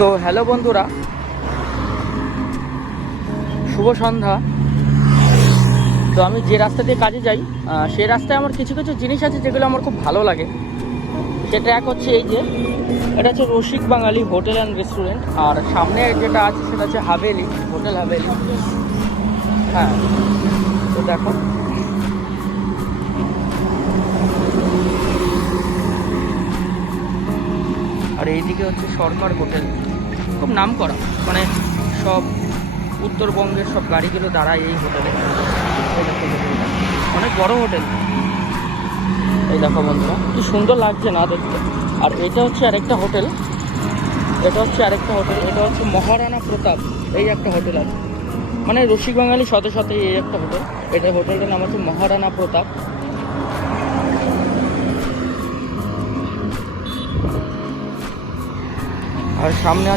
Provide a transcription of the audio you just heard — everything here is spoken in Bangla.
তো হ্যালো বন্ধুরা, শুভ সন্ধ্যা। তো আমি যে রাস্তা দিয়ে কাজে যাই সেই রাস্তায় আমার কিছু কিছু জিনিস আছে যেগুলো আমার খুব ভালো লাগে। সেটা এক হচ্ছে এই যে এটা হচ্ছে রসিক বাঙালি হোটেল অ্যান্ড রেস্টুরেন্ট, আর সামনে যেটা আছে সেটা হচ্ছে হাভেলি, হোটেল হাভেলি। হ্যাঁ, তো দেখো আর এইদিকে হচ্ছে সরকার হোটেল, খুব নাম করা, মানে সব উত্তরবঙ্গের সব গাড়িগুলো দাঁড়ায় এই হোটেলে। এই দেখো হোটেলটা অনেক বড় হোটেল। এই দেখো বন্ধুরা কি সুন্দর লাগছে না দেখতে। আর এটা হচ্ছে আরেকটা হোটেল, এটা হচ্ছে মহারানা প্রতাপ। এই একটা হোটেল আছে, মানে রসিক বাঙালির সাথে সাথে এই একটা হোটেল। এটা হোটেলটার নাম হচ্ছে মহারানা প্রতাপ। আর সামনে